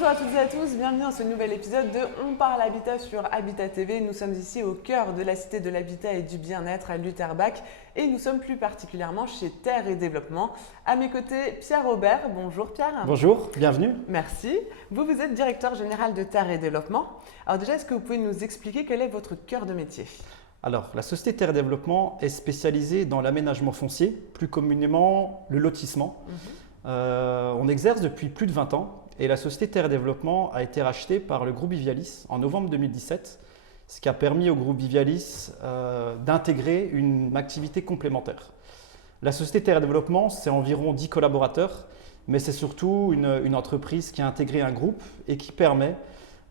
Bonjour à toutes et à tous, bienvenue dans ce nouvel épisode de On parle habitat sur Habitat TV. Nous sommes ici au cœur de la cité de l'habitat et du bien-être à Lutterbach et nous sommes plus particulièrement chez Terre et Développement. À mes côtés, Pierre Aubert. Bonjour Pierre. Bonjour, bienvenue. Merci. Vous êtes directeur général de Terre et Développement. Alors déjà, est-ce que vous pouvez nous expliquer quel est votre cœur de métier ? Alors, la société Terre et Développement est spécialisée dans l'aménagement foncier, plus communément le lotissement. On exerce depuis plus de 20 ans et la société Terre et Développement a été rachetée par le groupe Vivialis en novembre 2017, ce qui a permis au groupe Vivialis d'intégrer une activité complémentaire. La société Terre et Développement, c'est environ 10 collaborateurs, mais c'est surtout une entreprise qui a intégré un groupe et qui permet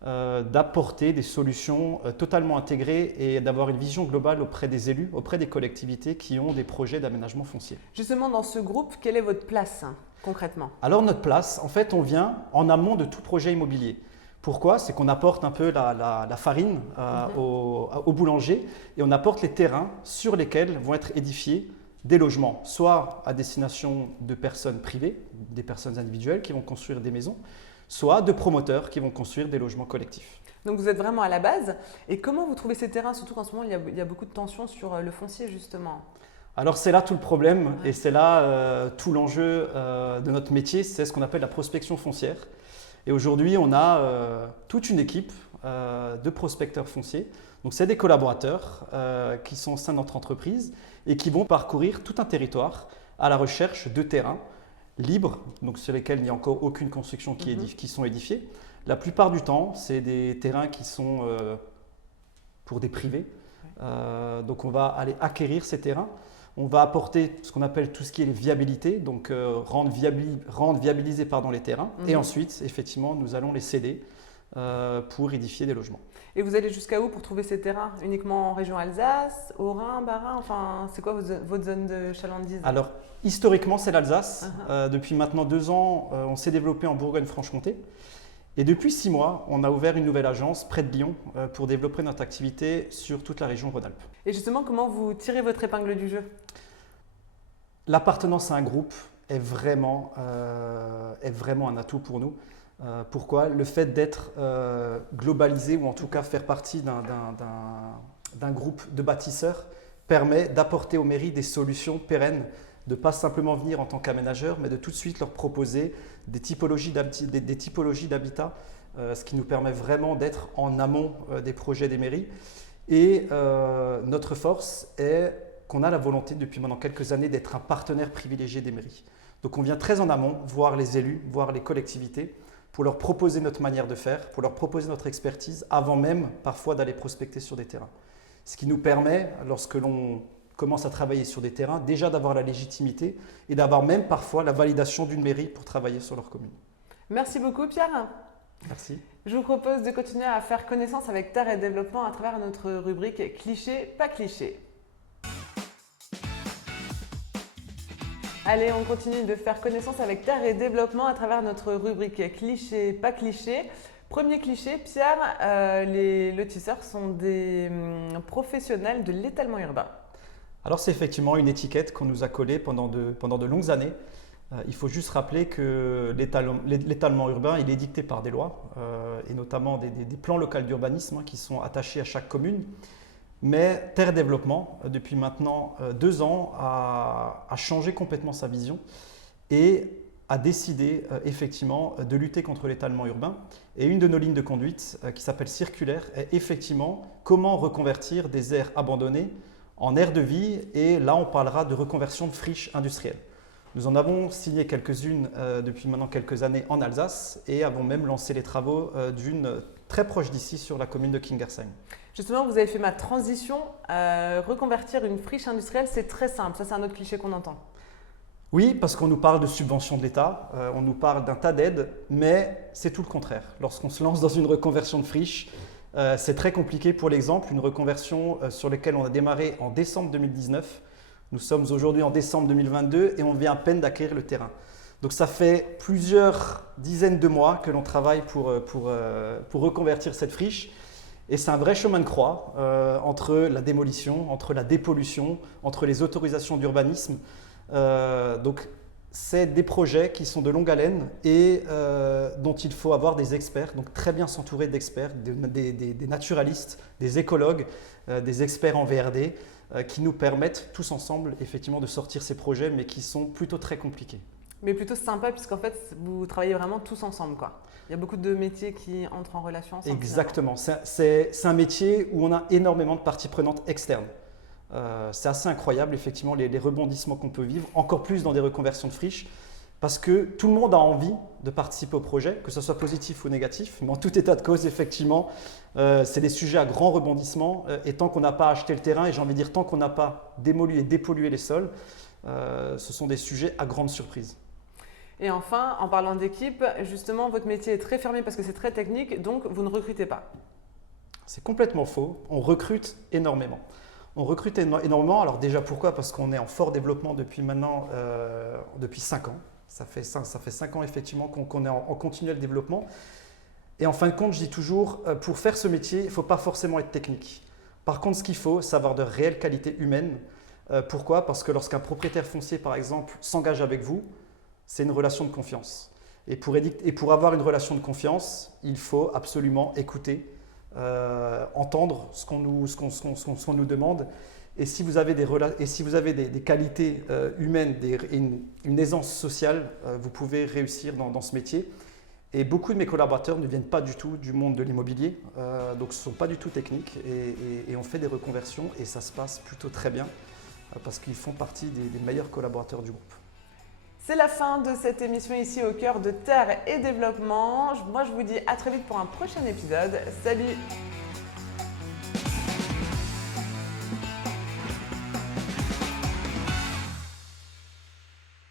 d'apporter des solutions totalement intégrées et d'avoir une vision globale auprès des élus, auprès des collectivités qui ont des projets d'aménagement foncier. Justement, dans ce groupe, quelle est votre place concrètement ? Alors notre place, en fait, on vient en amont de tout projet immobilier. Pourquoi ? C'est qu'on apporte un peu la farine au boulanger et on apporte les terrains sur lesquels vont être édifiés des logements, soit à destination de personnes privées, des personnes individuelles qui vont construire des maisons, soit de promoteurs qui vont construire des logements collectifs. Donc vous êtes vraiment à la base. Et comment vous trouvez ces terrains, surtout qu'en ce moment, il y a beaucoup de tensions sur le foncier justement ? Alors c'est là tout le problème et c'est là tout l'enjeu de notre métier, c'est ce qu'on appelle la prospection foncière. Et aujourd'hui, on a toute une équipe de prospecteurs fonciers. Donc c'est des collaborateurs qui sont au sein de notre entreprise et qui vont parcourir tout un territoire à la recherche de terrains libres, donc sur lesquels il n'y a encore aucune construction qui sont édifiés. La plupart du temps, c'est des terrains qui sont pour des privés. Donc on va aller acquérir ces terrains. On va apporter ce qu'on appelle tout ce qui est viabilité, donc rendre viabiliser les terrains. Et ensuite, effectivement, nous allons les céder pour édifier des logements. Et vous allez jusqu'à où pour trouver ces terrains ? Uniquement en région Alsace, Haut-Rhin, Bas-Rhin ? Enfin, c'est quoi votre zone de chalandise ? Alors, historiquement, c'est l'Alsace. Depuis maintenant 2 ans, on s'est développé en Bourgogne-Franche-Comté. Et depuis 6 mois, on a ouvert une nouvelle agence près de Lyon pour développer notre activité sur toute la région Rhône-Alpes. Et justement, comment vous tirez votre épingle du jeu ? L'appartenance à un groupe est vraiment un atout pour nous. Pourquoi ? Le fait d'être globalisé ou en tout cas faire partie d'un groupe de bâtisseurs permet d'apporter aux mairies des solutions pérennes, de ne pas simplement venir en tant qu'aménageur, mais de tout de suite leur proposer des typologies d'habitat, ce qui nous permet vraiment d'être en amont des projets des mairies. Et notre force est qu'on a la volonté depuis maintenant quelques années d'être un partenaire privilégié des mairies. Donc on vient très en amont voir les élus, voir les collectivités, pour leur proposer notre manière de faire, pour leur proposer notre expertise, avant même parfois d'aller prospecter sur des terrains. Ce qui nous permet, lorsque l'on commence à travailler sur des terrains, déjà d'avoir la légitimité et d'avoir même parfois la validation d'une mairie pour travailler sur leur commune. Merci beaucoup Pierre. Merci. Je vous propose de continuer à faire connaissance avec Terre et Développement à travers notre rubrique Cliché, pas cliché. Allez, on continue de faire connaissance avec Terre et Développement à travers notre rubrique Cliché, pas cliché. Premier cliché, Pierre, les lotisseurs sont des professionnels de l'étalement urbain. Alors c'est effectivement une étiquette qu'on nous a collée pendant de longues années. Il faut juste rappeler que l'étalement urbain, il est dicté par des lois et notamment des plans locaux d'urbanisme qui sont attachés à chaque commune. Mais Terre et Développement, depuis maintenant 2 ans, a changé complètement sa vision et a décidé effectivement de lutter contre l'étalement urbain. Et une de nos lignes de conduite qui s'appelle Circulaire est effectivement comment reconvertir des aires abandonnées en aires de vie. Et là, on parlera de reconversion de friches industrielles. Nous en avons signé quelques-unes depuis maintenant quelques années en Alsace et avons même lancé les travaux d'une très proche d'ici sur la commune de Kingersheim. Justement, vous avez fait ma transition. Reconvertir une friche industrielle, c'est très simple. Ça, c'est un autre cliché qu'on entend. Oui, parce qu'on nous parle de subventions de l'État, on nous parle d'un tas d'aides, mais c'est tout le contraire. Lorsqu'on se lance dans une reconversion de friche, c'est très compliqué. Pour l'exemple, une reconversion sur laquelle on a démarré en décembre 2019. Nous sommes aujourd'hui en décembre 2022 et on vient à peine d'acquérir le terrain. Donc ça fait plusieurs dizaines de mois que l'on travaille pour reconvertir cette friche. Et c'est un vrai chemin de croix entre la démolition, entre la dépollution, entre les autorisations d'urbanisme. Donc c'est des projets qui sont de longue haleine et dont il faut avoir des experts, donc très bien s'entourer d'experts, des naturalistes, des écologues, des experts en VRD qui nous permettent tous ensemble effectivement de sortir ces projets mais qui sont plutôt très compliqués. Mais plutôt sympa puisqu'en fait, vous travaillez vraiment tous ensemble, quoi. Il y a beaucoup de métiers qui entrent en relation ensemble. Exactement. C'est un métier où on a énormément de parties prenantes externes. C'est assez incroyable, effectivement, les rebondissements qu'on peut vivre, encore plus dans des reconversions de friches, parce que tout le monde a envie de participer au projet, que ce soit positif ou négatif. Mais en tout état de cause, effectivement, c'est des sujets à grand rebondissement. Et tant qu'on n'a pas acheté le terrain, et j'ai envie de dire tant qu'on n'a pas démoli et dépollué les sols, ce sont des sujets à grande surprise. Et enfin, en parlant d'équipe, justement, votre métier est très fermé parce que c'est très technique, donc vous ne recrutez pas. C'est complètement faux. On recrute énormément. On recrute énormément. Alors déjà, pourquoi? Parce qu'on est en fort développement depuis maintenant, depuis 5 ans. Ça fait 5 ans effectivement qu'on est en continuel développement. Et en fin de compte, je dis toujours, pour faire ce métier, il ne faut pas forcément être technique. Par contre, ce qu'il faut, c'est avoir de réelles qualités humaines. Pourquoi? Parce que lorsqu'un propriétaire foncier, par exemple, s'engage avec vous, c'est une relation de confiance. Et pour avoir une relation de confiance, il faut absolument écouter, entendre ce qu'on nous demande. Et si vous avez des qualités humaines, une aisance sociale, vous pouvez réussir dans ce métier. Et beaucoup de mes collaborateurs ne viennent pas du tout du monde de l'immobilier, donc ce ne sont pas du tout techniques. Et on fait des reconversions et ça se passe plutôt très bien parce qu'ils font partie des meilleurs collaborateurs du groupe. C'est la fin de cette émission ici au cœur de Terre et Développement. Moi, je vous dis à très vite pour un prochain épisode. Salut!